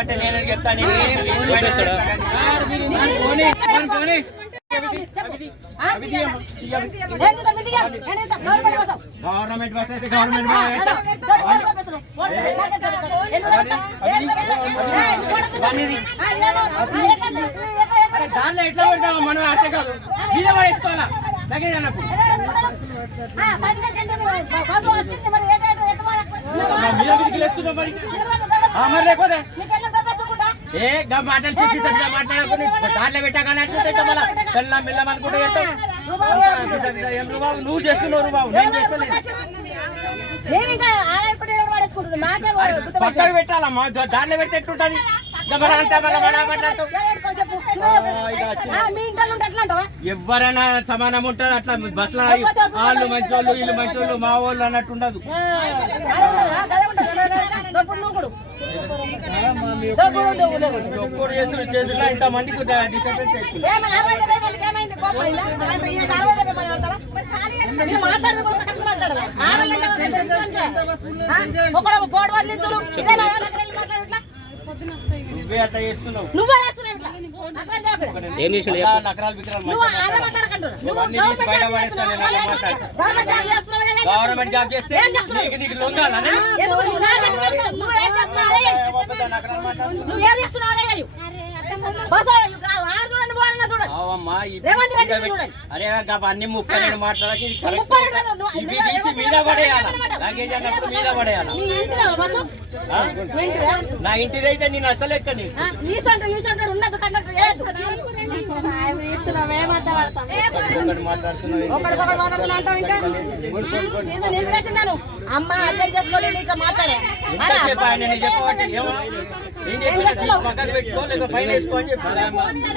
అంటే నేను చెప్తాను గవర్నమెంట్ బస్ అయితే గవర్నమెంట్ దాంట్లో ఎట్లా పెడతాము మనం అట్టే కాదు మీద పడేసుకోవాలా దగ్గర అన్నప్పుడు మీద విదిలేస్తున్నాం మరి మరి లేకపోతే మాటలు చెప్పి మాట్లాడుకుని దాంట్లో పెట్టాకని అంటుంటే మళ్ళీ వెళ్ళాం వెళ్ళాం అనుకుంటే నువ్వు చేస్తున్నావు బాబు నేను చేస్తలేదు పక్కకు పెట్టాలమ్మా దాంట్లో పెడితే ఎట్లుంటది ఎవరైనా సమానం ఉంటది అట్లా బస్సులో వాళ్ళు మంచోళ్ళు వీళ్ళు మంచోళ్ళు మా వాళ్ళు అన్నట్టు ఉండదు ఒక్కరు చేసులో ఇంత మందికి డిస్టర్బెన్స్ నువ్వే అట్లా చేస్తున్నావు గవర్నమెంట్ జాబ్ చేస్తే నీకు లొంగాలని అరే అన్ని ముక్క నేను మాట్లాడకి మీద పడేయాలి లగేజ్ అన్నప్పుడు మీద పడేయాలి నా ఇంటిది అయితే నేను అసలు ఎక్కని అమ్మ అర్థం చేసుకోలేదు ఇట్లా మాట్లాడే పక్కన పెట్టుకో లేక పైన వేసుకో అని చెప్పి